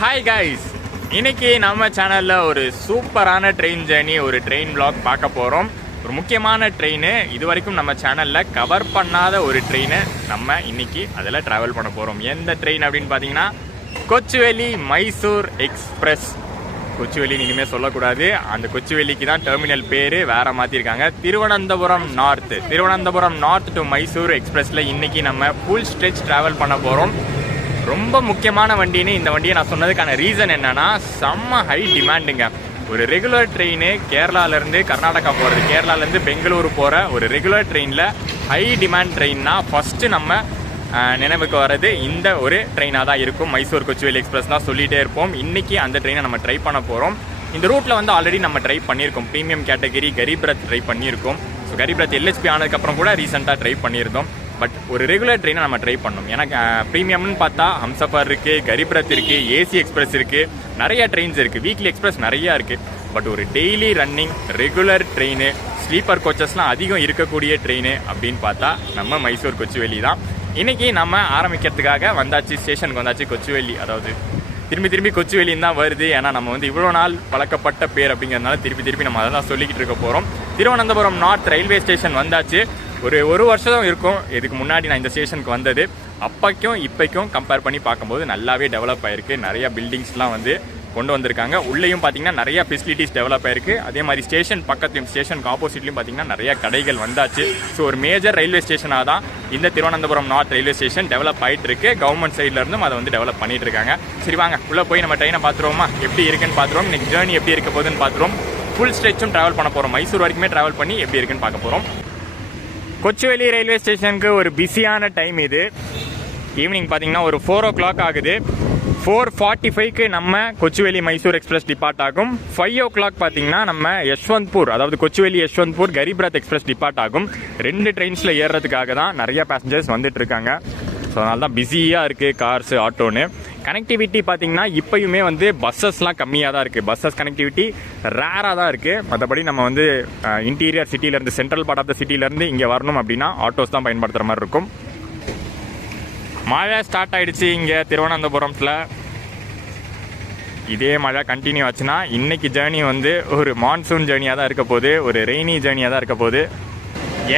Hi guys, இன்னைக்கு நம்ம சேனலில் ஒரு சூப்பரான ட்ரெயின் ஜேர்னி, ஒரு ட்ரெயின் vlog பார்க்க போகிறோம். ஒரு முக்கியமான ட்ரெயின், இது வரைக்கும் நம்ம சேனலில் கவர் பண்ணாத ஒரு ட்ரெயினை நம்ம இன்னைக்கு அதில் ட்ராவல் பண்ண போகிறோம். எந்த ட்ரெயின் அப்படின்னு பார்த்தீங்கன்னா கொச்சுவேலி மைசூர் எக்ஸ்பிரஸ். கொச்சுவேலின்னு இனிமேல் சொல்லக்கூடாது, அந்த கொச்சுவேலிக்கு தான் டெர்மினல் பேர் வேற மாற்றிருக்காங்க. திருவனந்தபுரம் நார்த் டு மைசூர் எக்ஸ்பிரஸில் இன்னைக்கு நம்ம ஃபுல் ஸ்ட்ரெச் ட்ராவல் பண்ண போகிறோம். ரொம்ப முக்கியமான வண்டின்னு இந்த வண்டியை நான் சொன்னதுக்கான ரீசன் என்னன்னா, செம்ம ஹை டிமாண்டுங்க. ஒரு ரெகுலர் ட்ரெயின் கேரளாலேருந்து கர்நாடகா போகிறது, கேரளாலேருந்து பெங்களூரு போகிற ஒரு ரெகுலர் ட்ரெயினில் ஹை டிமாண்ட் ட்ரெயின்னா ஃபஸ்ட்டு நம்ம நினைவுக்கு வர்றது இந்த ஒரு ட்ரெயினாக தான் இருக்கும். மைசூர் கொச்சுவேலி எக்ஸ்பிரஸ் தான் சொல்லிகிட்டே இருப்போம். இன்றைக்கி அந்த ட்ரெயினை நம்ம ட்ரை பண்ண போகிறோம். இந்த ரூட்டில் வந்து ஆல்ரெடி நம்ம ட்ரை பண்ணியிருக்கோம். ப்ரீமியம் கேட்டகரி கரீப் ரத் ட்ரை பண்ணியிருக்கோம். ஸோ கரீப் ரத் எல்ஹெச்பி ஆனதுக்கப்புறம் கூட ரீசெண்டாக ட்ரை பண்ணியிருந்தோம். பட் ஒரு ரெகுலர் ட்ரெயினை நம்ம ட்ரை பண்ணோம். எனக்கு ப்ரீமியம்னு பார்த்தா ஹம்சஃபர் இருக்குது, கரீப் ரத் இருக்குது, ஏசி எக்ஸ்பிரஸ் இருக்குது, நிறைய ட்ரெயின்ஸ் இருக்குது, வீக்லி எக்ஸ்பிரஸ் நிறையா இருக்குது. பட் ஒரு daily running regular train, sleeper கோச்சஸ்லாம் அதிகம் இருக்கக்கூடிய ட்ரெயின் அப்படின்னு பார்த்தா நம்ம மைசூர் கொச்சுவேலி தான். இன்றைக்கி நம்ம ஆரம்பிக்கிறதுக்காக வந்தாச்சு, ஸ்டேஷனுக்கு வந்தாச்சு. கொச்சுவேலி, அதாவது திரும்பி கொச்சுவேலின்னு தான் வருது. ஏன்னா நம்ம வந்து இவ்வளோ நாள் பழக்கப்பட்ட பேர் அப்படிங்கிறதுனால திருப்பி நம்ம அதை தான் சொல்லிக்கிட்டு இருக்க போகிறோம். திருவனந்தபுரம் நார்த் ரயில்வே ஸ்டேஷன் வந்தாச்சு. ஒரு வருஷம் இருக்கும் இதுக்கு முன்னாடி நான் இந்த ஸ்டேஷனுக்கு வந்தது. அப்பைக்கும் இப்பைக்கும் கம்பேர் பண்ணி பார்க்கும்போது நல்லாவே டெவலப் ஆகிருக்கு. நிறையா பில்டிங்ஸ்லாம் வந்து கொண்டு வந்திருக்காங்க. உள்ளேயும் பார்த்தீங்கன்னா நிறையா ஃபெசிலிட்டிஸ் டெவலப் ஆயிருக்கு. அதே மாதிரி ஸ்டேஷன் பக்கத்துலையும், ஸ்டேஷனுக்கு ஆப்போசிட்லையும் பார்த்தீங்கன்னா நிறையா கடைகள் வந்தாச்சு. ஸோ ஒரு மேஜர் ரயில்வே ஸ்டேஷனாக தான் இந்த Thiruvananthapuram north railway station develop ஆகிட்டு இருக்கு. கவர்மெண்ட் சைட்லேருந்தும் அதை வந்து டெவலப் பண்ணிட்டு இருக்காங்க. சரி வாங்க உள்ளே போய் நம்ம ட்ரெயினை பார்த்துருவோமா, எப்படி இருக்குன்னு பார்த்துருவோம். இன்னைக்கு ஜேர்னி எப்படி இருக்க போகுதுன்னு பார்த்துருவோம். ஃபுல் ஸ்ட்ரெச்சும் ட்ராவல் பண்ண போகிறோம். மைசூர் வரைக்குமே ட்ராவல் பண்ணி எப்படி இருக்குன்னு பார்க்க போகிறோம். கொச்சுவேலி ரயில்வே ஸ்டேஷனுக்கு ஒரு பிஸியான டைம் இது. ஈவினிங் பார்த்தீங்கன்னா ஒரு 4 o'clock ஆகுது. 4:45க்கு நம்ம கொச்சுவேலி மைசூர் எக்ஸ்பிரஸ் டிபார்ட் ஆகும். 5 o'clock பார்த்தீங்கன்னா நம்ம யஷ்வந்த்பூர், அதாவது கொச்சுவேலி யஷ்வந்த்பூர் கரீப் ரத் எக்ஸ்பிரஸ் டிபார்ட் ஆகும். 2 ட்ரெயின்ஸில் ஏறுறதுக்காக தான் நிறைய பேசஞ்சர்ஸ் வந்துட்டு இருக்காங்க. ஸோ அதனால தான் பிஸியாக இருக்குது கார்ஸு, ஆட்டோன்னு. கனெக்டிவிட்டி பார்த்தீங்கன்னா இப்போயுமே வந்து பஸ்ஸஸ்லாம் கம்மியாக தான் இருக்குது. பஸ்ஸஸ் கனெக்டிவிட்டி ரேராக தான் இருக்குது. மற்றபடி நம்ம வந்து இன்டீரியர் சிட்டியிலேருந்து, சென்ட்ரல் பார்ட் ஆஃப் த சிட்டியிலேருந்து இங்கே வரணும் அப்படின்னா ஆட்டோஸ் தான் பயன்படுத்துகிற மாதிரி இருக்கும். மழை ஸ்டார்ட் ஆகிடுச்சு இங்கே திருவனந்தபுரத்தில். இதே மழை கண்டினியூ ஆச்சுன்னா இன்றைக்கி ஜேர்னி வந்து ஒரு மான்சூன் ஜேர்னியாக தான் இருக்க போகுது, ஒரு ரெய்னி ஜேர்னியாக தான் இருக்க போகுது.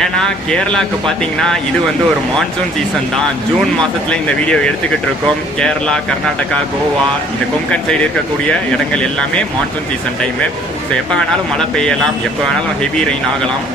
ஏன்னா கேரளாவுக்கு பார்த்தீங்கன்னா இது வந்து ஒரு மான்சூன் சீசன் தான். ஜூன் மாதத்தில் இந்த வீடியோ எடுத்துக்கிட்டு இருக்கோம். கேரளா, கர்நாடகா, கோவா, இந்த கொங்கன் சைடு இருக்கக்கூடிய இடங்கள் எல்லாமே மான்சூன் சீசன் டைமு. ஸோ எப்போ வேணாலும் மழை பெய்யலாம், எப்போ வேணாலும் ஹெவி ரெயின் ஆகலாம்.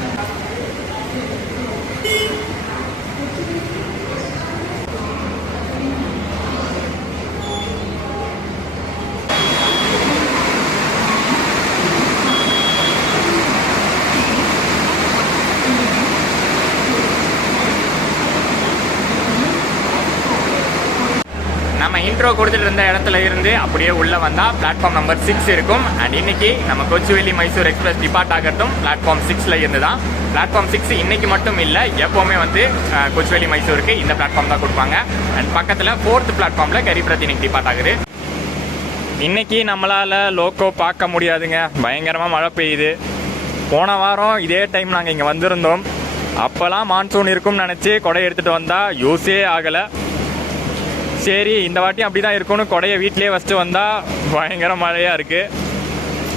நம்ம இன்ட்ரோ கொடுத்துட்டு இருந்த இடத்துல இருந்து அப்படியே உள்ளே வந்தால் பிளாட்ஃபார்ம் நம்பர் 6 இருக்கும். அண்ட் இன்னைக்கு நம்ம கொச்சுவேலி மைசூர் எக்ஸ்பிரஸ் டிபார்ட் ஆகிறதும் பிளாட்ஃபார்ம் 6ல் இருந்து தான். பிளாட்ஃபார்ம் 6 இன்னைக்கு மட்டும் இல்லை, எப்போவுமே வந்து கொச்சுவேலி மைசூருக்கு இந்த பிளாட்ஃபார்ம் தான் கொடுப்பாங்க. அண்ட் பக்கத்தில் 4th பிளாட்ஃபார்மில் கரீப் ரத் இன்னைக்கு டிபார்ட் ஆகுது. இன்னைக்கு நம்மளால் லோக்கோ பார்க்க முடியாதுங்க, பயங்கரமாக மழை பெய்யுது. போன வாரம் இதே டைம் நாங்கள் இங்கே வந்திருந்தோம். அப்போல்லாம் மான்சூன் இருக்கும்னு நினச்சி கொடை எடுத்துகிட்டு வந்தால் யூஸே ஆகலை. சரி இந்த வாட்டியும் அப்படி தான் இருக்கும்னு கொடையை வீட்டிலே வச்சுட்டு வந்தால் பயங்கர மழையாக இருக்குது.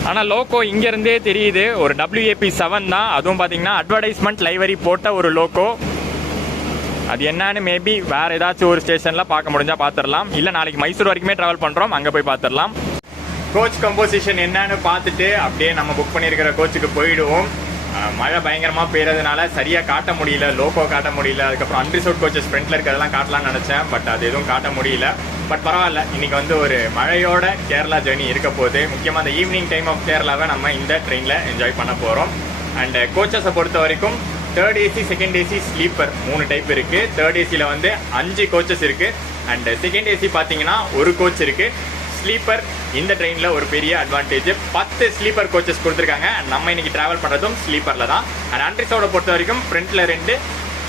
ஆனால் லோக்கோ இங்கேருந்தே தெரியுது, ஒரு WAP7 தான். அதுவும் பார்த்தீங்கன்னா அட்வர்டைஸ்மெண்ட் லைவரி போட்ட ஒரு லோக்கோ. அது என்னன்னு மேபி வேறு ஏதாச்சும் ஒரு ஸ்டேஷனில் பார்க்க முடிஞ்சால் பார்த்துடலாம். இல்லை நாளைக்கு மைசூர் வரைக்குமே ட்ராவல் பண்ணுறோம், அங்கே போய் பார்த்துடலாம். கோச் கம்போசிஷன் என்னன்னு பார்த்துட்டு அப்படியே நம்ம புக் பண்ணியிருக்கிற கோச்சுக்கு போயிடுவோம். மழை பயங்கரமாக பெய்யறதுனால சரியாக காட்ட முடியல, லோக்கோ காட்ட முடியல. அதுக்கப்புறம் அன்ரிசர்வ்ட் கோச்சஸ் ஃப்ரண்ட்டில் இருக்கிறதெல்லாம் காட்டலாம்னு நினச்சேன், பட் அது எதுவும் காட்ட முடியல. பட் பரவாயில்ல, இன்றைக்கி வந்து ஒரு மழையோட கேரளா ஜேர்னி இருக்க போகுது. முக்கியமாக அந்த ஈவினிங் டைம் ஆஃப் கேரளாவை நம்ம இந்த ட்ரெயினில் என்ஜாய் பண்ண போகிறோம். அண்ட் கோச்சஸை பொறுத்த வரைக்கும் 3rd AC, 2nd AC, sleeper 3 type இருக்குது. 3rd ACயில் வந்து 5 கோச்சஸ் இருக்குது. அண்ட் 2nd AC பார்த்தீங்கன்னா ஒரு கோச் இருக்குது. ஸ்லீப்பர் இந்த ட்ரெயினில் ஒரு பெரிய அட்வான்டேஜ், 10 ஸ்லீப்பர் கோச்சஸ் கொடுத்துருக்காங்க. நம்ம இன்னைக்கு ட்ராவல் பண்ணுறதும் ஸ்லீப்பரில் தான். அண்ட் அன்ரிசர்வ்டை பொறுத்த வரைக்கும் ஃப்ரண்ட்டில் 2,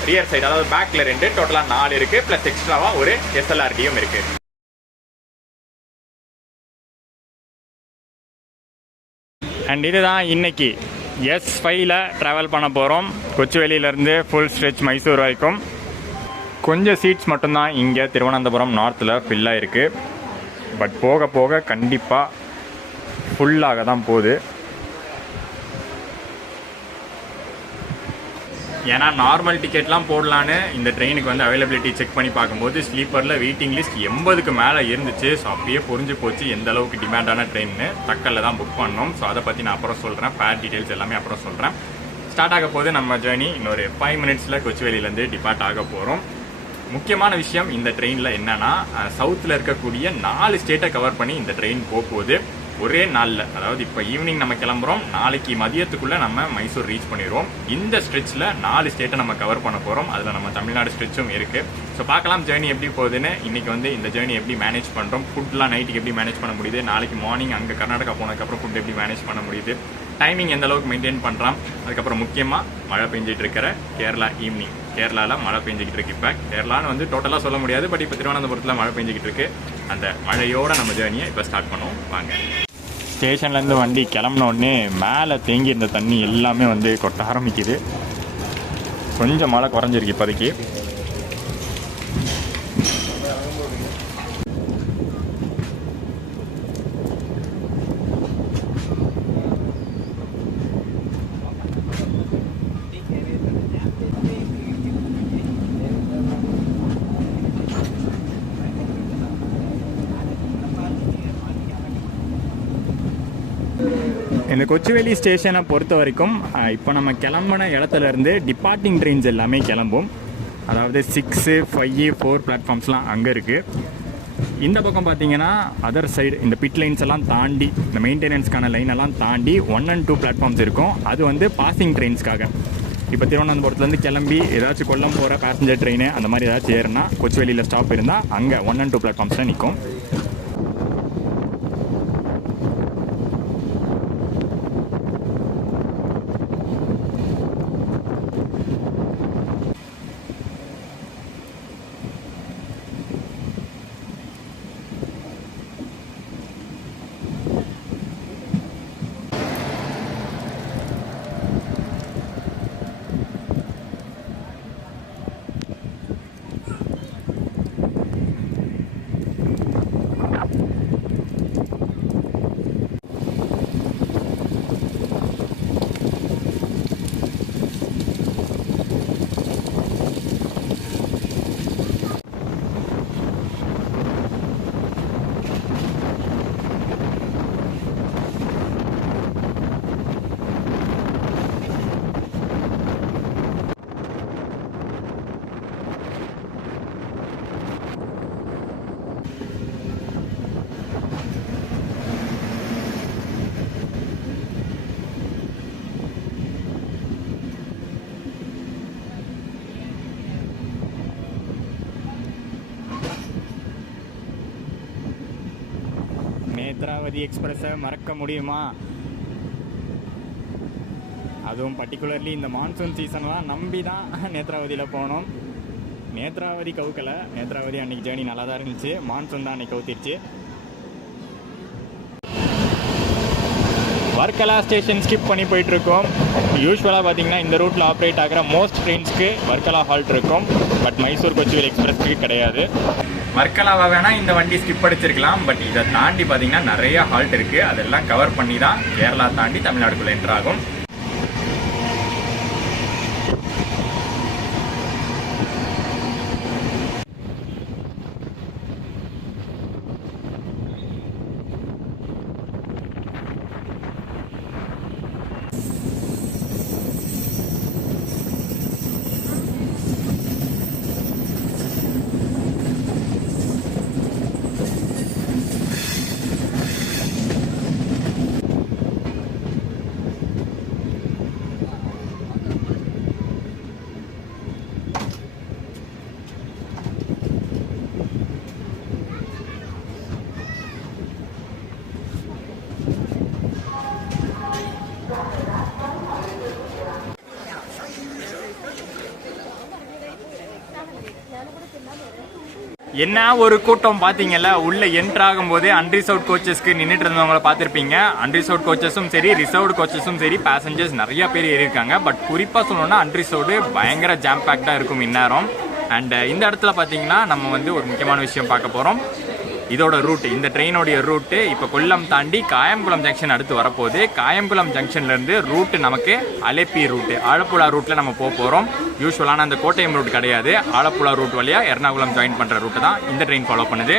ரியர் சைடு அதாவது பேக்கில் 2, டோட்டலாக 4 இருக்குது. ப்ளஸ் எக்ஸ்ட்ராவாக ஒரு SLRDயும் இருக்குது. அண்ட் இதுதான் இன்னைக்கு S5ல் ட்ராவல் பண்ண போகிறோம். கொச்சுவேலியிலேருந்து ஃபுல் ஸ்ட்ரெச் மைசூர் வரைக்கும். கொஞ்சம் சீட்ஸ் மட்டும்தான் இங்கே திருவனந்தபுரம் நார்த்தில் ஃபில் ஆகிருக்கு. பட் போக போக கண்டிப்பாக ஃபுல்லாக தான் போகுது. ஏன்னா நார்மல் டிக்கெட்லாம் போடலான்னு இந்த ட்ரெயினுக்கு வந்து அவைலபிலிட்டி செக் பண்ணி பார்க்கும்போது ஸ்லீப்பரில் வெயிட்டிங் லிஸ்ட் 80க்கு மேலே இருந்துச்சு. ஸோ அப்பயே புரிஞ்சு போச்சு எந்த அளவுக்கு டிமாண்டான ட்ரெயின்னு. தக்கல்ல தான் புக் பண்ணோம். ஸோ அதை பற்றி நான் அப்புறம் சொல்கிறேன். ஃபேர் டீட்டெயில்ஸ் எல்லாமே அப்புறம் சொல்கிறேன். ஸ்டார்ட் ஆக போது நம்ம ஜேர்னி இன்னொரு 5 மினிட்ஸில் கொச்சுவேலியிலேருந்து டிபார்ட் ஆக போகிறோம். முக்கியமான விஷயம் இந்த ட்ரெயினில் என்னென்னா, சவுத்தில் இருக்கக்கூடிய 4 ஸ்டேட்டை கவர் பண்ணி இந்த ட்ரெயின் போகுது ஒரே நாளில். அதாவது இப்போ ஈவினிங் நம்ம கிளம்புறோம், நாளைக்கு மதியத்துக்குள்ளே நம்ம மைசூர் ரீச் பண்ணிடுவோம். இந்த ஸ்ட்ரெச்சில் 4 ஸ்டேட்டை நம்ம கவர் பண்ண போகிறோம். அதில் நம்ம தமிழ்நாடு ஸ்ட்ரெச்சும் இருக்குது. ஸோ பார்க்கலாம் ஜேர்னி எப்படி போகுதுன்னு. இன்றைக்கி வந்து இந்த ஜேர்னி எப்படி மேனேஜ் பண்ணுறோம், ஃபுட்லாம் நைட்டுக்கு எப்படி மேனேஜ் பண்ண முடியுது, நாளைக்கு மார்னிங் அங்கே கர்நாடகா போனதுக்கப்புறம் ஃபுட் எப்படி மேனேஜ் பண்ண முடியுது, டைமிங் எந்த அளவுக்கு மெயின்டைன் பண்ணுறான். அதுக்கப்புறம் முக்கியமாக மழை பெஞ்சிட்டு இருக்கிற கேரளா ஈவினிங். கேரளாவில் மழை பெஞ்சிக்கிட்டு இருக்கு. இப்போ கேரளான்னு வந்து டோட்டலாக சொல்ல முடியாது, பட் இப்போ திருவனந்தபுரத்தில் மழை பெஞ்சிக்கிட்டு இருக்கு. அந்த மழையோட நம்ம ஜேர்னியை இப்போ ஸ்டார்ட் பண்ணுவோம் வாங்க. ஸ்டேஷன்லேருந்து வண்டி கிளம்பினோடனே மேலே தேங்கி இருந்த தண்ணி எல்லாமே வந்து கொட்ட ஆரம்பிக்குது. கொஞ்சம் மழை குறைஞ்சிருக்கு இப்போதைக்கு. இந்த கொச்சுவேலி ஸ்டேஷனை பொறுத்த வரைக்கும் இப்போ நம்ம கிளம்பின இடத்துலேருந்து டிபார்ட்டிங் ட்ரெயின்ஸ் எல்லாமே கிளம்பும். அதாவது 6, 5, 4 பிளாட்ஃபார்ம்ஸ்லாம் அங்கே இருக்குது. இந்த பக்கம் பார்த்தீங்கன்னா அதர் சைடு இந்த பிட் லைன்ஸ் எல்லாம் தாண்டி, இந்த மெயின்டெனன்ஸ்க்கான லைன் எல்லாம் தாண்டி 1 and 2 பிளாட்ஃபார்ம்ஸ் இருக்கும். அது வந்து பாசிங் ட்ரெயின்ஸ்க்காக. இப்போ திருவனந்தபுரத்துலேருந்து கிளம்பி ஏதாச்சும் கொல்லம் போகிற பேசஞ்சர் ட்ரெயின் அந்த மாதிரி ஏதாச்சும் ஏறுனா கொச்சுவேலியில் ஸ்டாப் இருந்தால் அங்கே 1 and 2 பிளாட்ஃபார்ம்ஸில் நிற்கும். நேத்ராவதி எக்ஸ்பிரஸை மறக்க முடியுமா? அதுவும் பர்டிகுலர்லி இந்த மான்சூன் சீசன்லாம் நம்பி தான் நேத்ராவதியில் போனோம். நேத்ராவதி கவுக்கலை. நேத்ராவதி அன்றைக்கி ஜேர்னி நல்லா தான் இருந்துச்சு. மான்சூன் தான் அன்றைக்கி கவுத்திருச்சு. வர்க்கலா ஸ்டேஷன் ஸ்கிப் பண்ணி போயிட்டுருக்கோம். யூஸ்வலாக பார்த்தீங்கன்னா இந்த ரூட்டில் ஆப்ரேட் ஆகிற மோஸ்ட் ட்ரெயின்ஸ்க்கு வர்க்கலா ஹால்ட் இருக்கும். பட் மைசூர் கொச்சுவேலி எக்ஸ்பிரஸ்க்கு கிடையாது. வர்க்கலாவை வேணால் இந்த வண்டி ஸ்கிப் அடிச்சிருக்கலாம். பட் இதை தாண்டி பார்த்தீங்கன்னா நிறைய ஹால்ட் இருக்குது. அதெல்லாம் கவர் பண்ணி தான் கேரளா தாண்டி தமிழ்நாடுக்குள்ளே என்ட்ரு ஆகும். என்ன ஒரு கூட்டம் பார்த்தீங்கல்ல. உள்ள என்ட்ரு ஆகும்போதே அன்ரிசர்வ்ட் கோச்சஸ்க்கு நின்றுட்டு இருந்தவங்களை பார்த்துருப்பீங்க. அன்ரிசர்வ்ட் கோச்சஸும் சரி, ரிசர்வ்டு கோச்சஸும் சரி, பேசஞ்சர்ஸ் நிறைய பேர் ஏறியிருக்காங்க. பட் குறிப்பாக சொல்லணும்னா அன்ரிசர்வ்டு பயங்கர ஜாம் பேக்டாக இருக்கும் இந்நேரம். அண்ட் இந்த இடத்துல பார்த்தீங்கன்னா நம்ம வந்து ஒரு முக்கியமான விஷயம் பார்க்க போகிறோம். இதோட ரூட், இந்த ட்ரெயினோடைய ரூட்டு இப்போ கொல்லம் தாண்டி காயംகுளம் ஜங்ஷன் அடுத்து வரப்போகுது. காயംகுளம் ஜங்ஷன்லேருந்து ரூட்டு நமக்கு அலப்பி ரூட்டு, ஆலப்புழா ரூட்டில் நம்ம போக போகிறோம். யூஸ்வலான அந்த கோட்டயம் ரூட் கிடையாது, ஆலப்புழா ரூட் வழியாக எர்ணாகுளம் ஜாயின் பண்ணுற ரூட்டு தான் இந்த ட்ரெயின் ஃபாலோ பண்ணுது.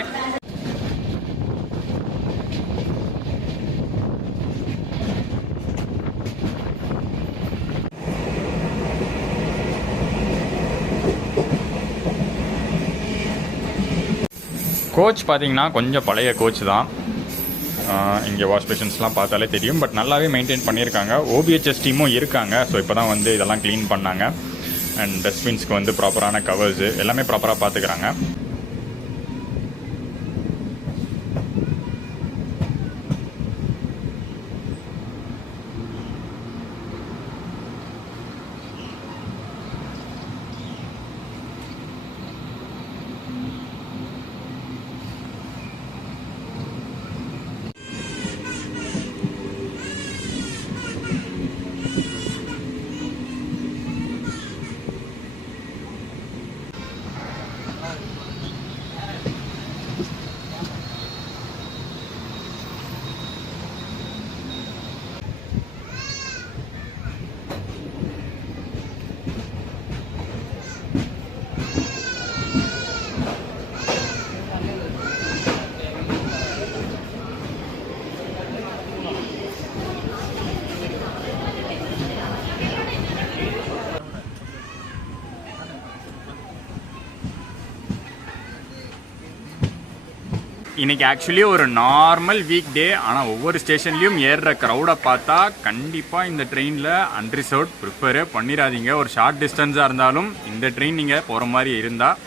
கோச் பார்த்தீங்கன்னா கொஞ்சம் பழைய கோச் தான். இங்கே வாஷ் பேஷன்ஸ்லாம் பார்த்தாலே தெரியும், பட் நல்லாவே மெயின்டைன் பண்ணியிருக்காங்க. ஓபிஹெச்எஸ் டீமும் இருக்காங்க. ஸோ இப்போ தான் வந்து இதெல்லாம் க்ளீன் பண்ணாங்க. அண்ட் டஸ்ட்பின்ஸ்க்கு வந்து ப்ராப்பரான கவர்ஸு எல்லாமே ப்ராப்பராக பார்த்துக்கிறாங்க. இன்றைக்கி ஆக்சுவலி ஒரு நார்மல் வீக் டே, ஆனால் ஒவ்வொரு ஸ்டேஷன்லேயும் ஏறுற க்ரௌடை பார்த்தா கண்டிப்பாக இந்த ட்ரெயினில் அன்ரிசர்வ்ட் ப்ரிஃபரே பண்ணிடாதீங்க. ஒரு ஷார்ட் டிஸ்டன்ஸாக இருந்தாலும் இந்த ட்ரெயின் நீங்கள் போகிற மாதிரி இருந்தால்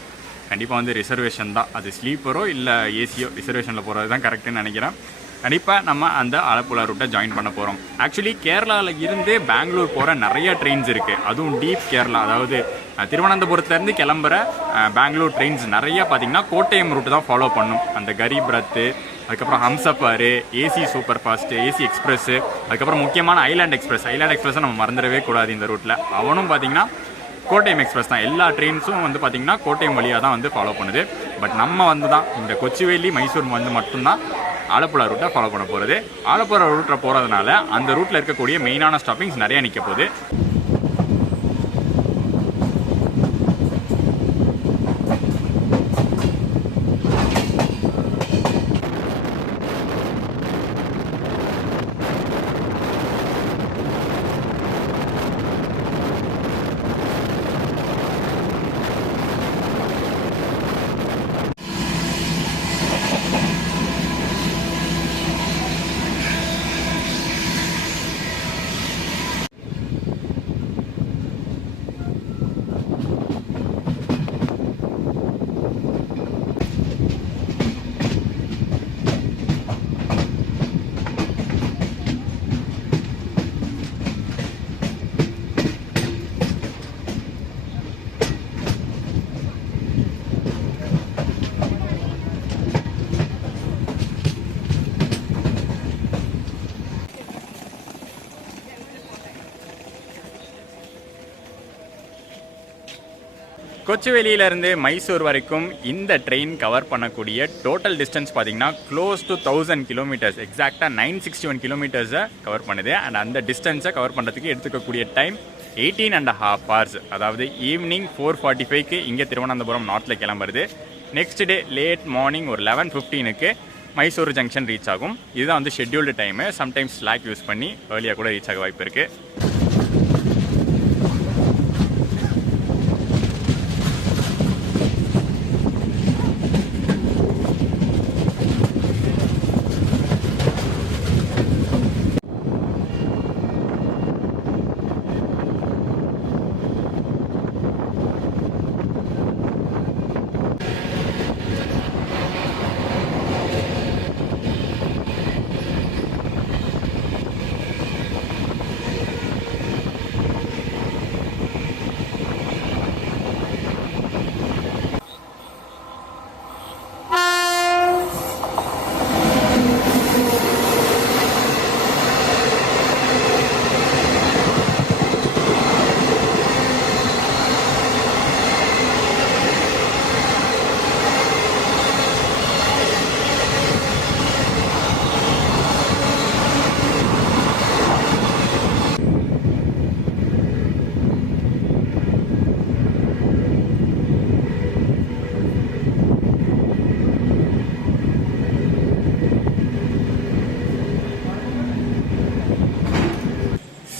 கண்டிப்பாக வந்து ரிசர்வேஷன் தான். அது ஸ்லீப்பரோ இல்லை ஏசியோ, ரிசர்வேஷனில் போகிறது தான் கரெக்டுன்னு நினைக்கிறேன். கண்டிப்பாக நம்ம அந்த ஆலப்புழா ரூட்டை ஜாயின் பண்ண போகிறோம். ஆக்சுவலி கேரளாவில் இருந்து பெங்களூர் போகிற நிறைய ட்ரெயின்ஸ் இருக்குது. அதுவும் டீப் கேரளா, அதாவது திருவனந்தபுரத்துலேருந்து கிளம்புற பெங்களூர் ட்ரெயின்ஸ் நிறைய பார்த்திங்கன்னா கோட்டயம் ரூட்டு தான் ஃபாலோ பண்ணும். அந்த கரீப் ரத்து, அதுக்கப்புறம் Humsafar, AC superfast, AC express, அதுக்கப்புறம் முக்கியமான ஐலாண்ட் எக்ஸ்பிரஸை நம்ம மறந்துடவே கூடாது இந்த ரூட்டில். அவனும் பார்த்திங்கன்னா கோட்டயம் எக்ஸ்பிரஸ் தான். எல்லா ட்ரெயின்ஸும் வந்து பார்த்திங்கன்னா கோட்டயம் வழியாக தான் வந்து ஃபாலோ பண்ணுது. பட் நம்ம வந்து தான் இந்த கொச்சிவேலி மைசூர் வந்து மட்டும்தான் ஆலப்புழா ரூட்டை ஃபாலோ பண்ண போகிறது. ஆலப்புழா ரூட்டில் போகிறதுனால அந்த ரூட்டில் இருக்கக்கூடிய மெயினான ஸ்டாப்பிங்ஸ் நிறையா நிற்க போகுது. கொச்சுவேலியிலேருந்து மைசூர் வரைக்கும் இந்த ட்ரெயின் கவர் பண்ணக்கூடிய டோட்டல் டிஸ்டன்ஸ் பார்த்தீங்கன்னா க்ளோஸ் டு 1000 கிலோமீட்டர்ஸ், எக்ஸாக்டாக 961 கிலோமீட்டர்ஸை கவர் பண்ணுது. அண்ட் அந்த டிஸ்டன்ஸை கவர் பண்ணுறதுக்கு எடுத்துக்கக்கூடிய டைம் 18.5 hours. அதாவது ஈவினிங் 4:45க்கு இங்கே திருவனந்தபுரம் நார்த்தில் கிளம்புறது. நெக்ஸ்ட் டே லேட் மார்னிங் ஒரு 11:15க்கு மைசூர் ஜங்ஷன் ரீச் ஆகும். இதுதான் வந்து scheduled time. Sometimes slack use பண்ணி ஏர்லியாக கூட ரீச் ஆக வாய்ப்பு இருக்குது.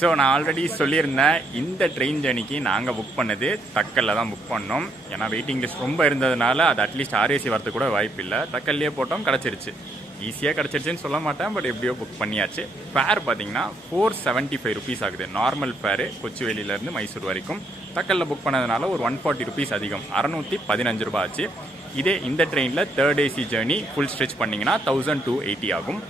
ஸோ நான் ஆல்ரெடி சொல்லியிருந்தேன், இந்த ட்ரெயின் ஜேர்னிக்கு நாங்கள் புக் பண்ணது தக்கலில் தான் புக் பண்ணோம். ஏன்னா வெயிட்டிங் லிஸ்ட் ரொம்ப இருந்ததுனால அது அட்லீஸ்ட் RAC வரதுக்கு கூட வாய்ப்பு இல்லை. தக்கல்லையே போட்டோம், கிடச்சிருச்சு. ஈஸியாக கிடச்சிருச்சுன்னு சொல்ல மாட்டேன், பட் எப்படியோ புக் பண்ணியாச்சு. ஃபேர் பார்த்தீங்கன்னா 475 ருபீஸ் ஆகுது. நார்மல் ஃபேரு கொச்சுவேலியிலேருந்து மைசூர் வரைக்கும். தக்கலில் புக் பண்ணதுனால ஒரு 140 ருபீஸ் அதிகம், 615 ரூபா ஆச்சு. இதே இந்த ட்ரெயினில் 3rd AC journey full stretch பண்ணிங்கன்னா 1280 ஆகும்.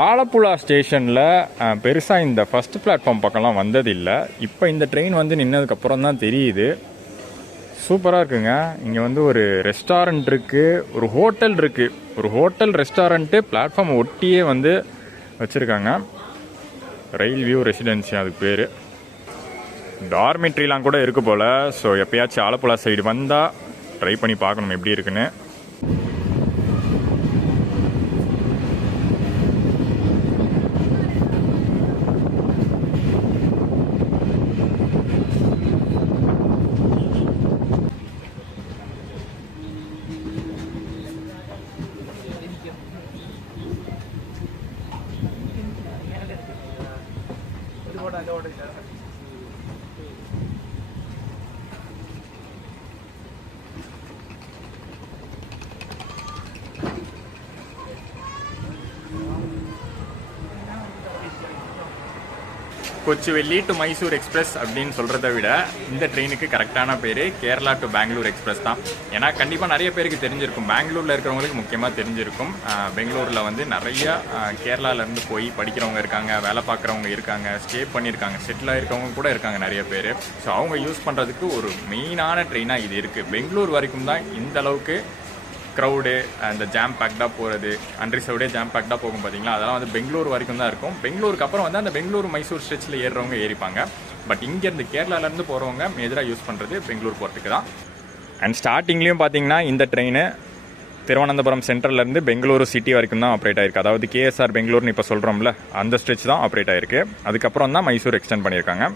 ஆலப்புழா ஸ்டேஷனில் பெருசாக இந்த ஃபஸ்ட் பிளாட்ஃபார்ம் பக்கம்லாம் வந்ததில்லை. இப்போ இந்த ட்ரெயின் வந்து நின்னதுக்கப்புறம் தான் தெரியுது. சூப்பராக இருக்குங்க. இங்கே வந்து ஒரு ரெஸ்டாரண்ட் இருக்குது, ஒரு ஹோட்டல் இருக்குது. ஒரு ஹோட்டல் ரெஸ்டாரண்ட்டு பிளாட்ஃபார்ம் ஒட்டியே வந்து வச்சுருக்காங்க. ரயில் வியூ ரெசிடென்சி அதுக்கு பேர். டார்மெட்ரிலாம் கூட இருக்குது போல். ஸோ எப்போயாச்சும் ஆலப்புழா சைடு வந்தால் ட்ரை பண்ணி பார்க்கணும் எப்படி இருக்குன்னு. கொச்சுவேலி டு மைசூர் எக்ஸ்பிரஸ் அப்படின்னு சொல்கிறத விட இந்த ட்ரெயினுக்கு கரெக்டான பேர் கேரளா டு பெங்களூர் எக்ஸ்பிரஸ் தான். ஏன்னா கண்டிப்பாக நிறைய பேருக்கு தெரிஞ்சிருக்கும், பெங்களூரில் இருக்கிறவங்களுக்கு முக்கியமாக தெரிஞ்சிருக்கும். பெங்களூரில் வந்து நிறையா கேரளாவிலேருந்து போய் படிக்கிறவங்க இருக்காங்க, வேலை பார்க்குறவங்க இருக்காங்க, ஸ்டே பண்ணியிருக்காங்க, செட்டில் ஆகிருக்கவங்க கூட இருக்காங்க நிறைய பேர். ஸோ அவங்க யூஸ் பண்ணுறதுக்கு ஒரு மெயினான ட்ரெயினாக இது இருக்குது. பெங்களூர் வரைக்கும் தான் இந்த அளவுக்கு க்ரௌடு, அந்த ஜாம் பேக்டாக போகிறது, அன்ரிசர்வ்டே ஜாம் பேக்டாக போகும் பார்த்தீங்களா, அதெல்லாம் வந்து பெங்களூர் வரைக்கும் தான் இருக்கும். பெங்களூருக்கு அப்புறம் வந்து அந்த பெங்களூர் மைசூர் ஸ்ட்ரெச்சில் ஏறுறவங்க ஏறிப்பாங்க. பட் இங்கேருந்து கேரளாவிலேருந்து போகிறவங்க மேஜராக யூஸ் பண்ணுறது பெங்களூர் போகிறதுக்கு தான். அண்ட் ஸ்டார்டிங்லேயும் பார்த்தீங்கன்னா இந்த ட்ரெயின் திருவனந்தபுரம் சென்ட்ரல்லேருந்து பெங்களூரு சிட்டி வரைக்கும் தான் ஆப்ரேட் ஆயிருக்கு. அதாவது KSR பெங்களூர்னு இப்போ சொல்கிறோம்ல, அந்த ஸ்ட்ரெச் தான் ஆப்ரேட் ஆயிருக்கு. அதுக்கப்புறம் தான் மைசூர் எக்ஸ்டெண்ட் பண்ணியிருக்காங்க.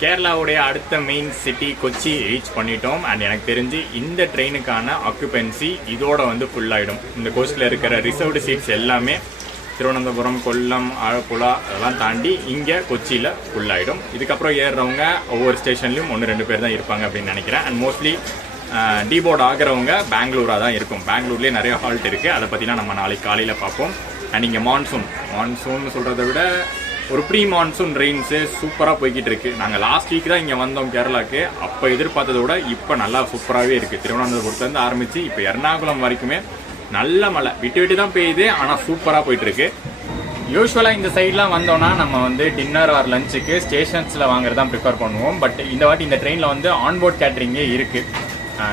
கேரளாவுடைய அடுத்த மெயின் சிட்டி கொச்சி ரீச் பண்ணிட்டோம். அண்ட் எனக்கு தெரிஞ்சு இந்த ட்ரெயினுக்கான ஆக்குபென்சி இதோட வந்து ஃபுல் ஆகிடும். இந்த கோஸ்டில் இருக்கிற ரிசர்வ்டு சீட்ஸ் எல்லாமே திருவனந்தபுரம், கொல்லம், ஆலப்புழா அதெல்லாம் தாண்டி இங்கே கொச்சியில் ஃபுல் ஆகிடும். இதுக்கப்புறம் ஏறுறவங்க ஒவ்வொரு ஸ்டேஷன்லையும் 1-2 பேர் தான் இருப்பாங்க அப்படின்னு நினைக்கிறேன். அண்ட் மோஸ்ட்லி டீபோர்ட் ஆகிறவங்க பெங்களூராக தான் இருக்கும். பெங்களூர்லேயே நிறைய ஹால்ட் இருக்குது. அதை பற்றினா நம்ம நாளைக்கு காலையில் பார்ப்போம். அண்ட் இங்கே மான்சூன் சொல்கிறத விட ஒரு ப்ரீ மான்சூன் ரெயின்ஸு சூப்பராக போய்கிட்டு இருக்குது. நாங்கள் லாஸ்ட் வீக் தான் இங்கே வந்தோம் கேரளாவுக்கு. அப்போ எதிர்பார்த்ததை விட இப்போ நல்லா சூப்பராகவே இருக்குது. திருவனந்தபுரத்துலேருந்து ஆரம்பித்து இப்போ எர்ணாகுளம் வரைக்குமே நல்ல மழை விட்டு விட்டு தான் பெய்யுது, ஆனால் சூப்பராக போயிட்டுருக்கு. யூஸ்வலாக இந்த சைட்லாம் வந்தோன்னா நம்ம வந்து டின்னர் ஆர் லஞ்சுக்கு ஸ்டேஷன்ஸில் வாங்குறது தான் ப்ரிஃபர் பண்ணுவோம். பட் இந்த வாட்டி இந்த ட்ரெயினில் வந்து ஆன்போர்ட் கேட்ரிங்கே இருக்குது.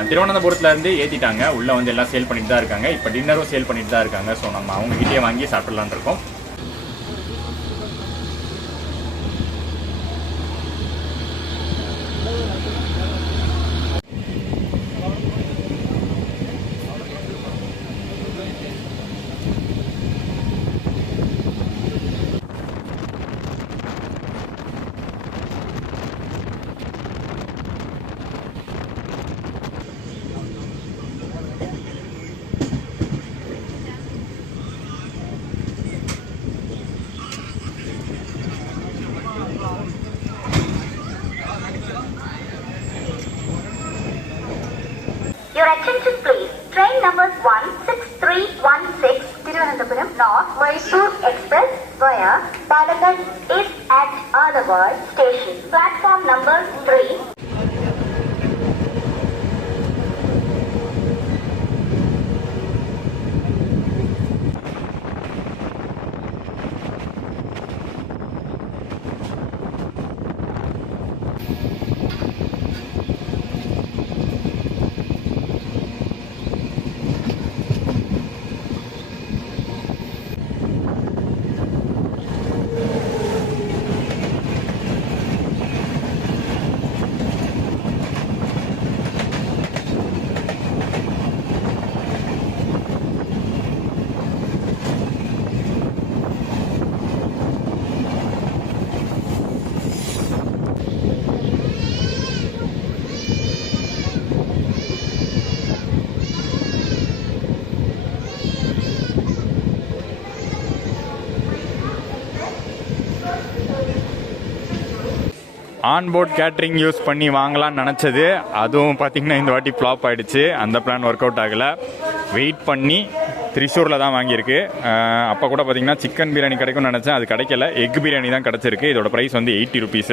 திருவனந்தபுரத்துலேருந்து ஏற்றிட்டாங்க, உள்ளே வந்து எல்லாம் சேல் பண்ணிட்டு தான் இருக்காங்க. இப்போ டின்னரும் சேல் பண்ணிட்டு தான் இருக்காங்க. ஸோ நம்ம அவங்ககிட்டயே வாங்கி சாப்பிட்லான்னு இருக்கோம். Your attention please. Train number 16316 Thiruvananthapuram North Mysore Express via Palakkad is at Alawad Station. Platform number 3. Onboard catering use பண்ணி வாங்கலாம்னு நினச்சது, அதுவும் பார்த்திங்கன்னா இந்த வாட்டி ஃப்ளாப் ஆகிடுச்சு. அந்த பிளான் ஒர்க் அவுட் ஆகலை. வெயிட் பண்ணி திரிசூரில் தான் வாங்கியிருக்கு. அப்போ கூட பார்த்திங்கன்னா சிக்கன் பிரியாணி கிடைக்கும்னு நினச்சேன், அது கிடைக்கல. எக் பிரியாணி தான் கிடச்சிருக்கு. இதோட ப்ரைஸ் வந்து 80 rupees.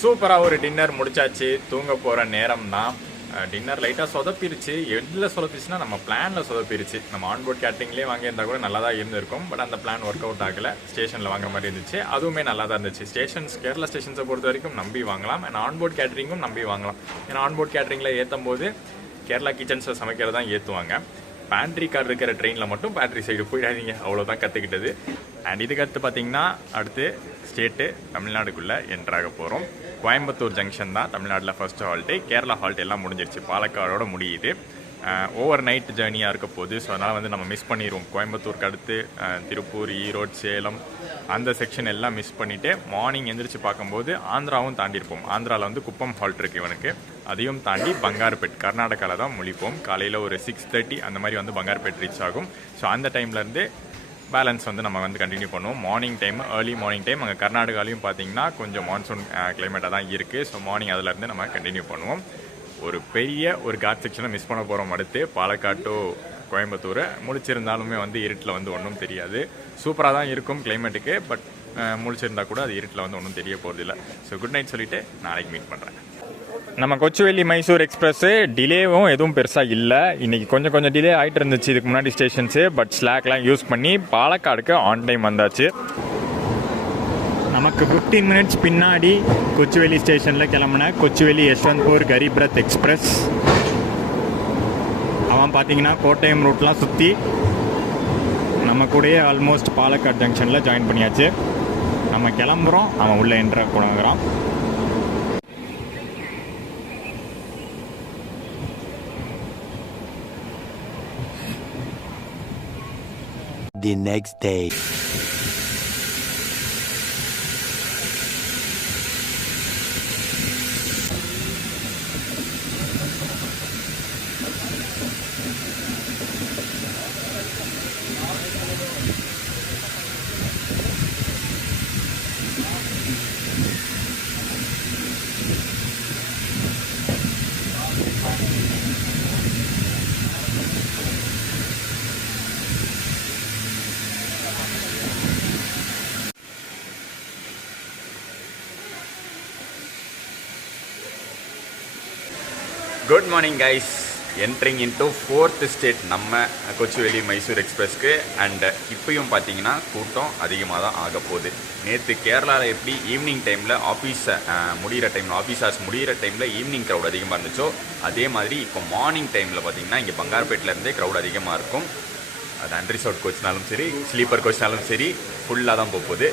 சூப்பராக ஒரு டின்னர் முடிச்சாச்சு. தூங்க போகிற நேரம் தான். டின்னர் லைட்டாக சொதப்பிருச்சு. எதில் சொதப்பிச்சுன்னா நம்ம பிளானில் சொதப்பிருச்சு. நம்ம ஆன்போர்ட் கேட்ரிங்லேயே வாங்கியிருந்தா கூட நல்லா தான் இருந்திருக்கும். பட் அந்த பிளான் ஒர்க் அவுட் ஆகலை. ஸ்டேஷனில் வாங்குற மாதிரி இருந்துச்சு. அதுவுமே நல்லா தான் இருந்துச்சு. கேரளா ஸ்டேஷன்ஸை பொறுத்த வரைக்கும் நம்பி வாங்கலாம். அண்ட் ஆன்போர்ட் கேட்ரிங்கும் நம்பி வாங்கலாம். ஏன்னா ஆன்போர்ட் கேட்ரிங்கில் ஏற்றும் போது கேரளா கிச்சன்ஸில் சமைக்கிறதா ஏற்றுவாங்க. பேண்ட்ரி கார் இருக்கிற ட்ரெயினில் மட்டும் பேண்ட்ரி சைடு போயிடாதீங்க. அவ்வளோதான் கற்றுக்கிட்டது. அண்ட் இதுக்கடுத்து பார்த்தீங்கன்னா அடுத்து ஸ்டேட்டு தமிழ்நாடுக்குள்ளே என்ட்ராக போகிறோம். கோயம்புத்தூர் ஜங்ஷன் தான் தமிழ்நாட்டில் ஃபர்ஸ்ட் ஹால்ட்டு. கேரளா ஹால்ட் எல்லாம் முடிஞ்சிருச்சு. பாலக்காடோட முடியுது. ஓவர் நைட் ஜேர்னியாக இருக்க போகுது. ஸோ அதனால் வந்து நம்ம மிஸ் பண்ணிடுவோம். கோயம்புத்தூருக்கு அடுத்து திருப்பூர், ஈரோடு, சேலம் அந்த செக்ஷன் எல்லாம் மிஸ் பண்ணிவிட்டு மார்னிங் எந்திரிச்சு பார்க்கும்போது ஆந்திராவும் தாண்டியிருப்போம். ஆந்திராவில் வந்து குப்பம் ஹால்ட் இருக்குது இவனுக்கு. அதையும் தாண்டி பங்காருப்பேட் கர்நாடகாவில் தான் முழிப்போம். காலையில் ஒரு 6:30 அந்த மாதிரி வந்து பங்காருப்பேட் ரீச் ஆகும். ஸோ அந்த டைம்லேருந்து பேலன்ஸ் வந்து நம்ம வந்து கண்டினியூ பண்ணுவோம். Morning time, early morning time அங்கே கர்நாடகாலையும் பார்த்தீங்கன்னா கொஞ்சம் மான்சூன் கிளைமேட்டாக தான் இருக்குது. ஸோ மார்னிங் அதிலேருந்து நம்ம கண்டினியூ பண்ணுவோம். ஒரு பெரிய ஒரு காட் செக்ஷனை மிஸ் பண்ண போகிறோம். அடுத்து பாலக்காட்டோ கோயம்புத்தூர் முடிச்சிருந்தாலுமே வந்து இருட்டில் வந்து ஒன்றும் தெரியாது. சூப்பராக தான் இருக்கும் கிளைமேட்டுக்கு. பட் முழிச்சிருந்தா கூட அது இருட்டில் வந்து ஒன்றும் தெரிய போகிறதில்ல. ஸோ குட் நைட் சொல்லிவிட்டு நாளைக்கு மீட் பண்ணுறேன். நம்ம கொச்சுவேலி மைசூர் எக்ஸ்பிரஸ்ஸு டிலேவும் எதுவும் பெருசாக இல்லை. இன்றைக்கி கொஞ்சம் டிலே ஆகிட்டு இருந்துச்சு இதுக்கு முன்னாடி ஸ்டேஷன்ஸு. பட் ஸ்லாக்லாம் யூஸ் பண்ணி பாலக்காடுக்கு ஆன் டைம் வந்தாச்சு. நமக்கு 15 மினிட்ஸ் பின்னாடி கொச்சுவேலி ஸ்டேஷனில் கிளம்புன கொச்சுவேலி யஷ்வந்த்பூர் கரீப் ரத் எக்ஸ்பிரஸ். அவன் பார்த்தீங்கன்னா கோட்டயம் ரூட்லாம் சுற்றி நம்ம கூடயே ஆல்மோஸ்ட் பாலக்காடு ஜங்ஷனில் ஜாயின் பண்ணியாச்சு. நம்ம கிளம்புறோம், அவன் உள்ளே என்ட்ரு போனாங்கிறான். The next day. Good morning guys, entering into 4th state நம்ம கொச்சுவேலி மைசூர் எக்ஸ்பிரஸ்க்கு. அண்ட் இப்பயும் பார்த்தீங்கன்னா கூட்டம் அதிகமாக தான் ஆக போகுது. நேற்று கேரளாவில் எப்படி ஈவினிங் டைமில் ஆஃபீஸ் முடிகிற டைமில் ஆஃபீஸ் ஹவர்ஸ் முடிகிற டைமில் ஈவினிங் க்ரௌட் அதிகமாக இருந்துச்சோ, அதே மாதிரி இப்போ மார்னிங் டைமில் பார்த்தீங்கன்னா இங்கே பங்கார்பேட்டிலேருந்தே க்ரௌட் அதிகமாக இருக்கும். அது அன்ரிசர்வ்ட் கோச்னாலும் சரி, ஸ்லீப்பர் கோச்னாலும் சரி, ஃபுல்லாக தான் போகுது.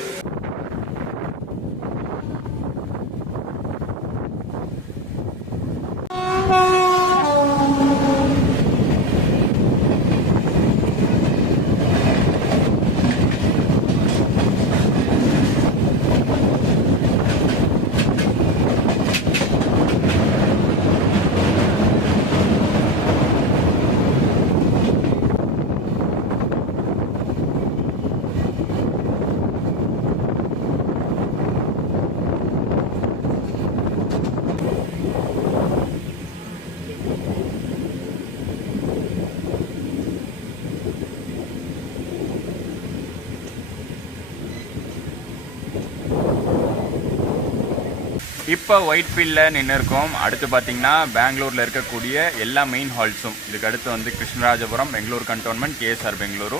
இப்போ ஒயிட்ஃபீல்டில் நின்று இருக்கோம். அடுத்து பார்த்தீங்கன்னா பெங்களூரில் இருக்கக்கூடிய எல்லா மெயின் ஹால்ஸும், இதுக்கு அடுத்து வந்து கிருஷ்ணராஜபுரம், பெங்களூர் கண்டோன்மெண்ட், கேஎஸ்ஆர் பெங்களூரு,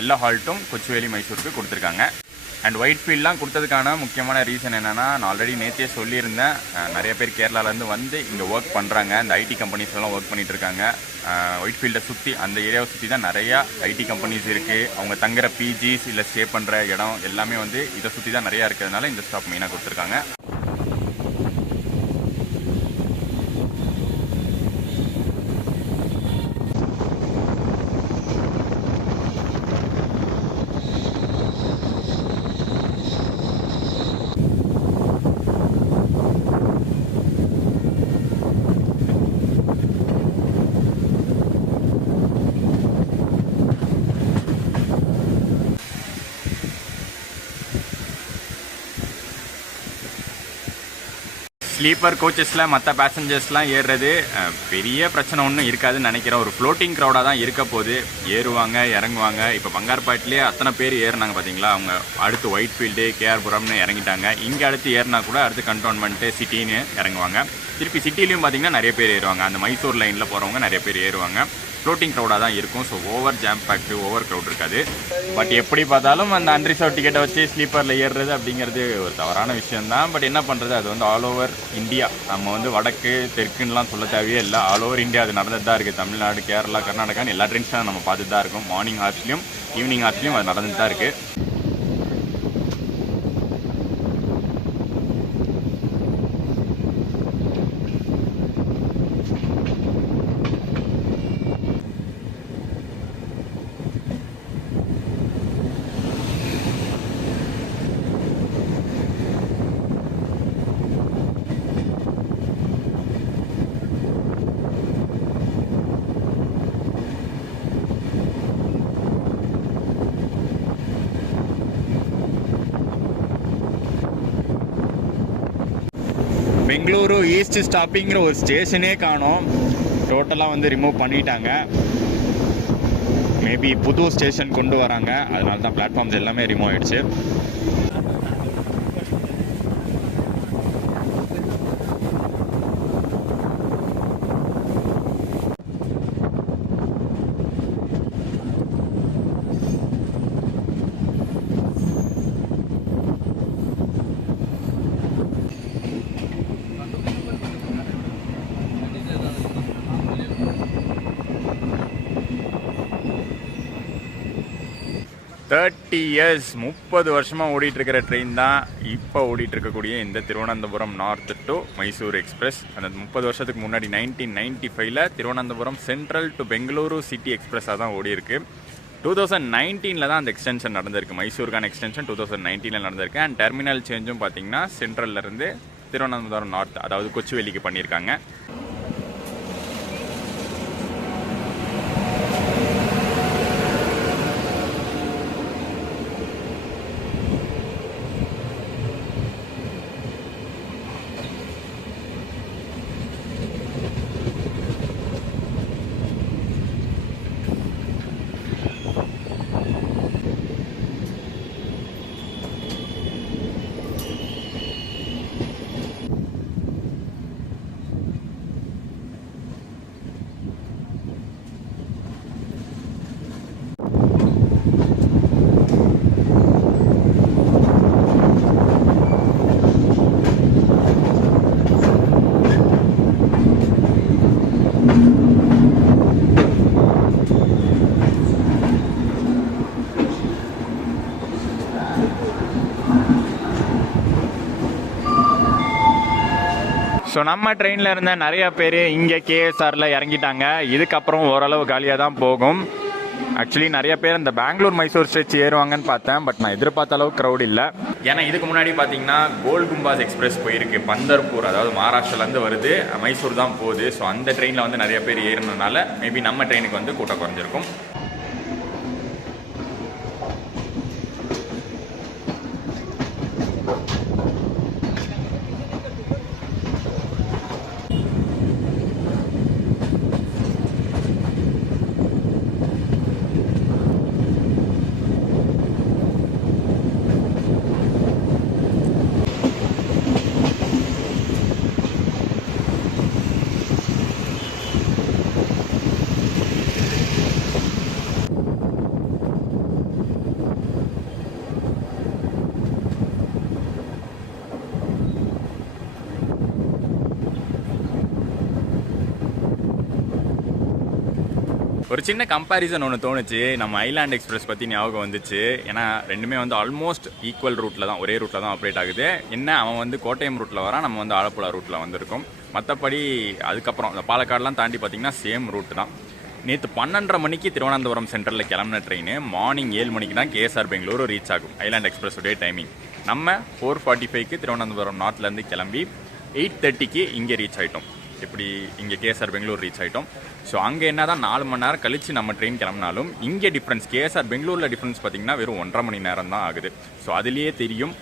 எல்லா ஹால்ட்டும் கொச்சுவேலி மைசூருக்கு கொடுத்துருக்காங்க. அண்ட் ஒயிட்ஃபீல்ட்லாம் கொடுத்ததுக்கான முக்கியமான ரீசன் என்னென்னா, நான் ஆல்ரெடி நேற்றே சொல்லியிருந்தேன், நிறைய பேர் கேரளாலேருந்து வந்து இங்கே ஒர்க் பண்ணுறாங்க. அந்த ஐடி கம்பெனிஸ்லாம் ஒர்க் பண்ணிகிட்டு இருக்காங்க. ஒயிட்ஃபீல்டை சுற்றி, அந்த ஏரியாவை சுற்றி தான் நிறையா ஐடி கம்பெனிஸ் இருக்குது. அவங்க தங்குற பிஜிஸ் இல்லை ஸ்டே பண்ணுற இடம் எல்லாமே வந்து இதை சுற்றி தான் நிறையா இருக்கிறதுனால இந்த ஸ்டாப் மெயினாக கொடுத்துருக்காங்க. ஸ்லீப்பர் கோச்சஸில் மற்ற பேசஞ்சர்ஸ்லாம் ஏறுறது பெரிய பிரச்சனை ஒன்றும் இருக்காதுன்னு நினைக்கிறேன். ஒரு ஃப்ளோட்டிங் க்ரௌடாக தான் இருக்க போது. ஏறுவாங்க, இறங்குவாங்க. இப்போ பங்கார்பேட்லேயே அத்தனை பேர் ஏறினாங்க பார்த்தீங்களா. அவங்க அடுத்து ஒயிட்ஃபீல்டு, கேஆர்புரம்னு இறங்கிட்டாங்க. இங்கே அடுத்து ஏறினா கூட அடுத்து கண்டோன்மெண்ட்டு, சிட்டின்னு இறங்குவாங்க. திருப்பி சிட்டிலையும் பார்த்தீங்கன்னா நிறைய பேர் ஏறுவாங்க. அந்த மைசூர் லைனில் போகிறவங்க நிறைய பேர் ஏறுவாங்க. ஃப்ளோட்டிங் க்ரௌடாக தான் இருக்கும். So over jam packed, over crowd இருக்காது. பட் எப்படி பார்த்தாலும் அந்த அன்ரிசர்வ் டிக்கெட்டை வச்சு ஸ்லீப்பரில் ஏறுறது அப்படிங்கிறது ஒரு தவறான விஷயந்தான். பட் என்ன பண்ணுறது, அது வந்து ஆல் ஓவர் இந்தியா. நம்ம வந்து வடக்கு தெற்குன்னெலாம் சொல்ல தேவையே இல்லை. ஆல் ஓவர் இந்தியா அது நடந்துட்டு தான் இருக்குது. தமிழ்நாடு, கேரளா, கர்நாடகான்னு எல்லா ட்ரெயின்ஸும் நம்ம பார்த்துட்டு தான் இருக்கோம். மார்னிங் ஹார்ஸ்லையும் ஈவினிங் ஹார்ஸ்லையும் அது நடந்துட்டு தான் இருக்குது. பெங்களூரு ஈஸ்ட் ஸ்டாப்பிங்கிற ஒரு ஸ்டேஷனே காணோம். டோட்டலாக வந்து ரிமூவ் பண்ணிட்டாங்க. மேபி புது ஸ்டேஷன் கொண்டு வராங்க, அதனால தான் பிளாட்ஃபார்ம்ஸ் எல்லாமே ரிமூவ் ஆயிடுச்சு. 30 இயர்ஸ் 30 வருஷமாக ஓடிட்டு இருக்கிற ட்ரெயின் தான் இப்போ ஓடிட்டு இருக்கக்கூடிய இந்த Thiruvananthapuram north to Mysore express. அந்த 30 வருஷத்துக்கு முன்னாடி 1995ல் Thiruvananthapuram central to Bengaluru city எக்ஸ்பிரஸாக தான் ஓடி இருக்கு. 2019ல் தான் அந்த எக்ஸ்டென்ஷன் நடந்திருக்கு. மைசூருக்கான எக்ஸ்டென்ஷன் 2019ல் நடந்திருக்கு. அண்ட் டெர்மினல் சேஞ்சும் பார்த்தீங்கன்னா சென்ட்ரல்லேருந்து திருவனந்தபுரம் நார்த், அதாவது கொச்சுவேலிக்கு பண்ணியிருக்காங்க. ஸோ நம்ம ட்ரெயினில் இருந்த நிறைய பேர் இங்கே கேஎஸ்ஆரில் இறங்கிட்டாங்க. இதுக்கப்புறம் ஓரளவு காலியாக தான் போகும். ஆக்சுவலி நிறைய பேர் இந்த பெங்களூர் மைசூர் ஸ்ட்ரெச் ஏறுவாங்கன்னு பார்த்தேன். பட் நான் எதிர்பார்த்த அளவுக்கு க்ரௌட் இல்லை. ஏன்னா இதுக்கு முன்னாடி பார்த்தீங்கன்னா கோல் கும்பாஸ் எக்ஸ்பிரஸ் போயிருக்கு பந்தர்பூர், அதாவது மகாராஷ்டிராலேருந்து வருது, மைசூர் தான் போகுது. ஸோ அந்த ட்ரெயினில் வந்து நிறைய பேர் ஏறினதுனால மேபி நம்ம ட்ரெயினுக்கு வந்து கூட்டம் குறைஞ்சிருக்கும். ஒரு சின்ன கம்பேரிசன் ஒன்று தோணுச்சு. நம்ம ஐலாண்ட் எக்ஸ்பிரஸ் பற்றி ஞாபகம் வந்துச்சு. ஏன்னா ரெண்டுமே வந்து ஆல்மோஸ்ட் ஈக்குவல் ரூட்டில் தான், ஒரே ரூட்டில் தான் ஆப்ரேட் ஆகுது. என்ன அவன் வந்து கோட்டயம் ரூட்டில் வரான், நம்ம வந்து ஆலப்புழா ரூட்டில் வந்திருக்கோம். மற்றபடி அதுக்கப்புறம் இந்த பாலக்காடுலாம் தாண்டி பார்த்தீங்கன்னா சேம் ரூட்டு தான். நேற்று 12:30 மணிக்கு திருவனந்தபுரம் சென்ட்ரலில் கிளம்பின ட்ரெயின் மார்னிங் 7 மணிக்கு தான் கேஎஸ்ஆர் பெங்களூரு ரீச் ஆகும். ஐலாண்ட் எக்ஸ்பிரஸுடைய டைமிங் நம்ம 4:45க்கு திருவனந்தபுரம் நார்த்லேருந்து கிளம்பி 8:30க்கு இங்கே ரீச் ஆகிட்டோம். இப்படி இங்கே கேஎஸ்ஆர் பெங்களூர் ரீச் ஆகிட்டோம். ஸோ அங்கே என்ன தான் 4 மணி நேரம் கழித்து நம்ம ட்ரெயின் கிளம்பினாலும் இங்கே டிஃப்ரென்ஸ் கேஎஸ்ஆர் பெங்களூரில் டிஃப்ரென்ஸ் பார்த்திங்கன்னா வெறும் 1.5 மணி நேரம் தான் ஆகுது. ஸோ அதுலேயே தெரியும்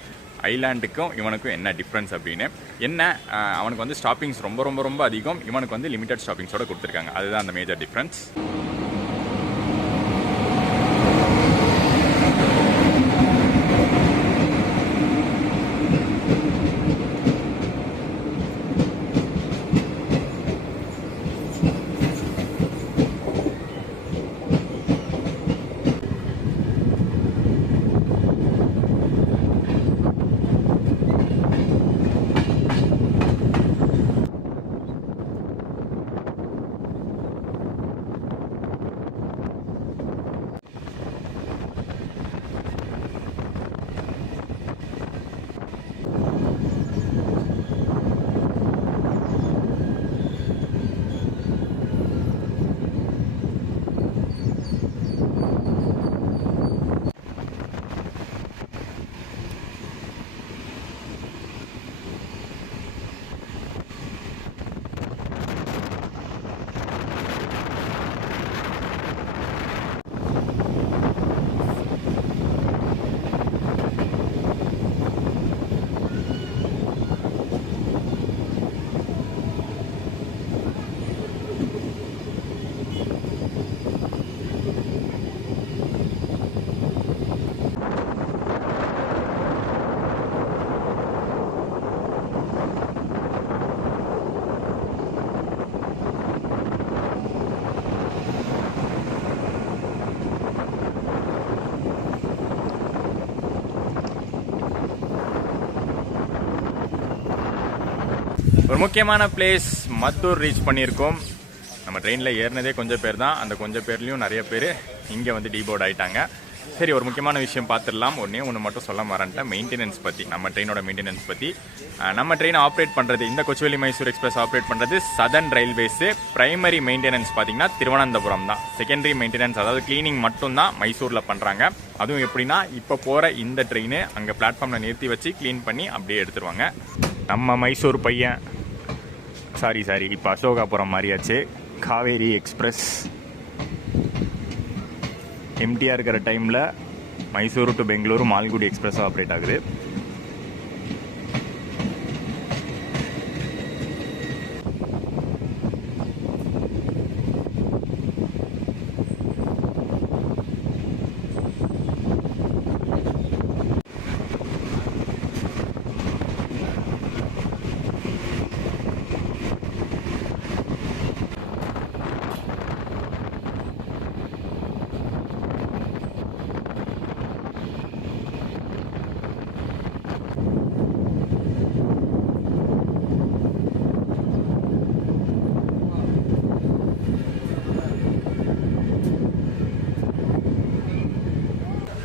ஐலாண்டுக்கும் இவனுக்கும் என்ன டிஃப்ரென்ஸ் அப்படின்னு. என்ன அவனுக்கு வந்து ஸ்டாப்பிங்ஸ் ரொம்ப ரொம்ப ரொம்ப அதிகம், இவனுக்கு வந்து லிமிடெட் ஸ்டாப்பிங்ஸோடு கொடுத்துருக்காங்க. அதுதான் அந்த மேஜர் டிஃப்ரென்ஸ். ஒரு முக்கியமான பிளேஸ் மத்தூர் ரீச் பண்ணியிருக்கோம். நம்ம ட்ரெயினில் ஏறினதே கொஞ்சம் பேர் தான். அந்த கொஞ்சம் பேர்லேயும் நிறைய பேர் இங்கே வந்து டீபோர்ட் ஆகிட்டாங்க. சரி, ஒரு முக்கியமான விஷயம் பார்த்துடலாம். ஒன்று மட்டும் சொல்ல மறந்துட்டேன், மெயின்டெனன்ஸ் பற்றி. நம்ம ட்ரெயினோட மெயின்டெனன்ஸ் பற்றி. நம்ம ட்ரெயினை ஆப்ரேட் பண்ணுறது, இந்த கொச்சுவேலி மைசூர் எக்ஸ்பிரஸ் ஆப்ரேட் பண்ணுறது சதர்ன் ரயில்வேஸு. பிரைமரி மெயின்டெனன்ஸ் பார்த்தீங்கன்னா திருவனந்தபுரம் தான். செகண்டரி மெயின்டெனன்ஸ், அதாவது கிளீனிங் மட்டும்தான் மைசூரில் பண்ணுறாங்க. அதுவும் எப்படின்னா, இப்போ போகிற இந்த ட்ரெயின் அங்கே பிளாட்ஃபார்மில் நிறுத்தி வச்சு க்ளீன் பண்ணி அப்படியே எடுத்துருவாங்க. நம்ம மைசூர் பையன் சாரி இப்போ அசோகாபுரம் மாறியாச்சு. காவேரி எக்ஸ்பிரஸ் எம்டிஆர் இருக்கிற டைமில் Mysuru to Bengaluru Malgudi express operate ஆகுது.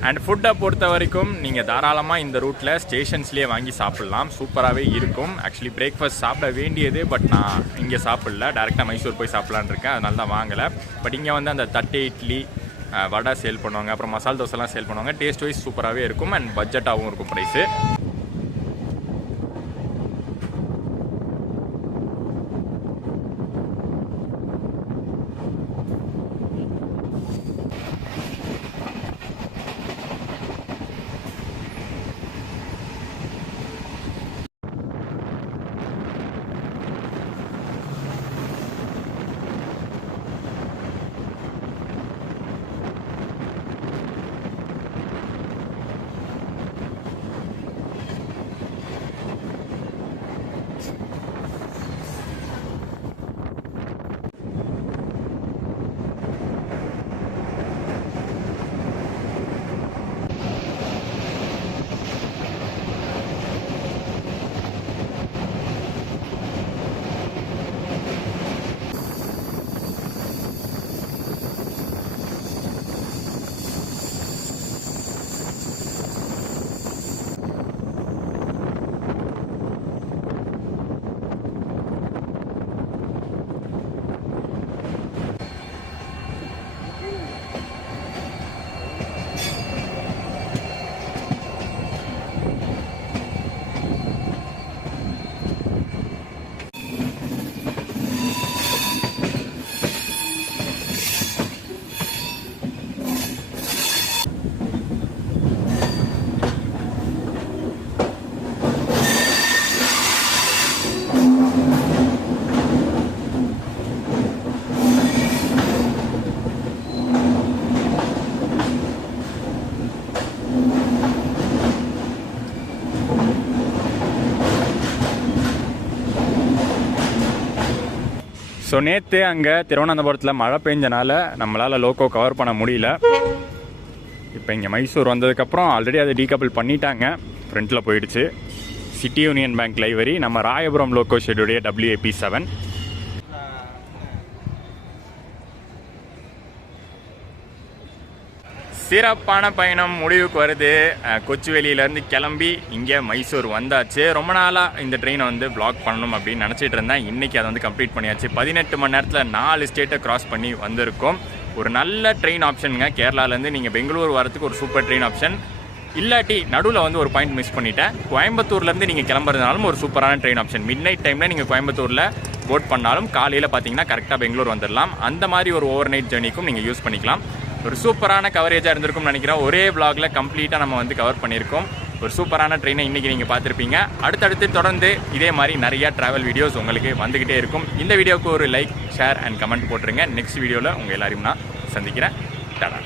அண்ட் ஃபுட்டை பொறுத்த வரைக்கும் நீங்கள் தாராளமாக இந்த ரூட்டில் ஸ்டேஷன்ஸ்லேயே வாங்கி சாப்பிட்லாம். சூப்பராகவே இருக்கும். ஆக்சுவலி பிரேக்ஃபாஸ்ட் சாப்பிட வேண்டியது, பட் நான் இங்கே சாப்பிடல, டேரெக்டாக மைசூர் போய் சாப்பிட்லான்னு இருக்கேன். அதனால தான் வாங்கலை. பட் இங்கே வந்து அந்த தட்டை இட்லி, வடை சேல் பண்ணுவாங்க, அப்புறம் மசால் தோசைலாம் சேல் பண்ணுவாங்க. டேஸ்ட் வைஸ் சூப்பராகவே இருக்கும் அண்ட் பட்ஜெட்டாகவும் இருக்கும் ப்ரைஸு. ஸோ நேற்று அங்கே திருவனந்தபுரத்தில் மழை பெஞ்சனால நம்மளால் லோக்கோ கவர் பண்ண முடியல. இப்போ இங்கே மைசூர் வந்ததுக்கப்புறம் ஆல்ரெடி அதை டீகப்பிள் பண்ணிட்டாங்க, ஃப்ரண்ட்டில் போயிடுச்சு. சிட்டி யூனியன் பேங்க் லைவரி, நம்ம ராயபுரம் லோக்கோ ஷெட்டுடைய WAP7. சிறப்பான பயணம் முடிவுக்கு வருது. கொச்சுவேலியிலேருந்து கிளம்பி இங்கே மைசூர் வந்தாச்சு. ரொம்ப நாளாக இந்த ட்ரெயினை வந்து பிளாக் பண்ணணும் அப்படின்னு நினச்சிட்டு இருந்தேன். இன்றைக்கி அதை வந்து கம்ப்ளீட் பண்ணியாச்சு. 18 மணி நேரத்தில் 4 ஸ்டேட்டை கிராஸ் பண்ணி வந்திருக்கோம். ஒரு நல்ல ட்ரெயின் ஆப்ஷனுங்க. கேரளாலேருந்து நீங்கள் பெங்களூர் வரத்துக்கு ஒரு சூப்பர் ட்ரெயின் ஆப்ஷன். இல்லாட்டி நடுவில் வந்து ஒரு பாயிண்ட் மிஸ் பண்ணிட்டேன். கோயம்புத்தூர்லேருந்து நீங்கள் கிளம்புறதுனாலும் ஒரு சூப்பரான ட்ரெயின் ஆப்ஷன். மிட் நைட் டைமில் நீங்கள் கோயம்புத்தூரில் போட் பண்ணாலும் காலையில் பார்த்தீங்கன்னா கரெக்டாக பெங்களூர் வந்துடலாம். அந்த மாதிரி ஒரு ஓவர் நைட் ஜேர்னிக்கும் நீங்கள் யூஸ் பண்ணிக்கலாம். ஒரு சூப்பரான கவரேஜாக இருந்திருக்கும்னு நினைக்கிறேன். ஒரே vlogல கம்ப்ளீட்டாக நம்ம வந்து கவர் பண்ணியிருக்கோம். ஒரு சூப்பரான ட்ரெயினை இன்றைக்கி நீங்கள் பார்த்துருப்பீங்க. அடுத்தடுத்து தொடர்ந்து இதே மாதிரி நிறையா ட்ராவல் வீடியோஸ் உங்களுக்கு வந்துக்கிட்டே இருக்கும். இந்த வீடியோவுக்கு ஒரு லைக், ஷேர் அண்ட் கமெண்ட் போட்டுருங்க. நெக்ஸ்ட் வீடியோவில் உங்கள் எல்லாரையும் நான் சந்திக்கிறேன். டாடா.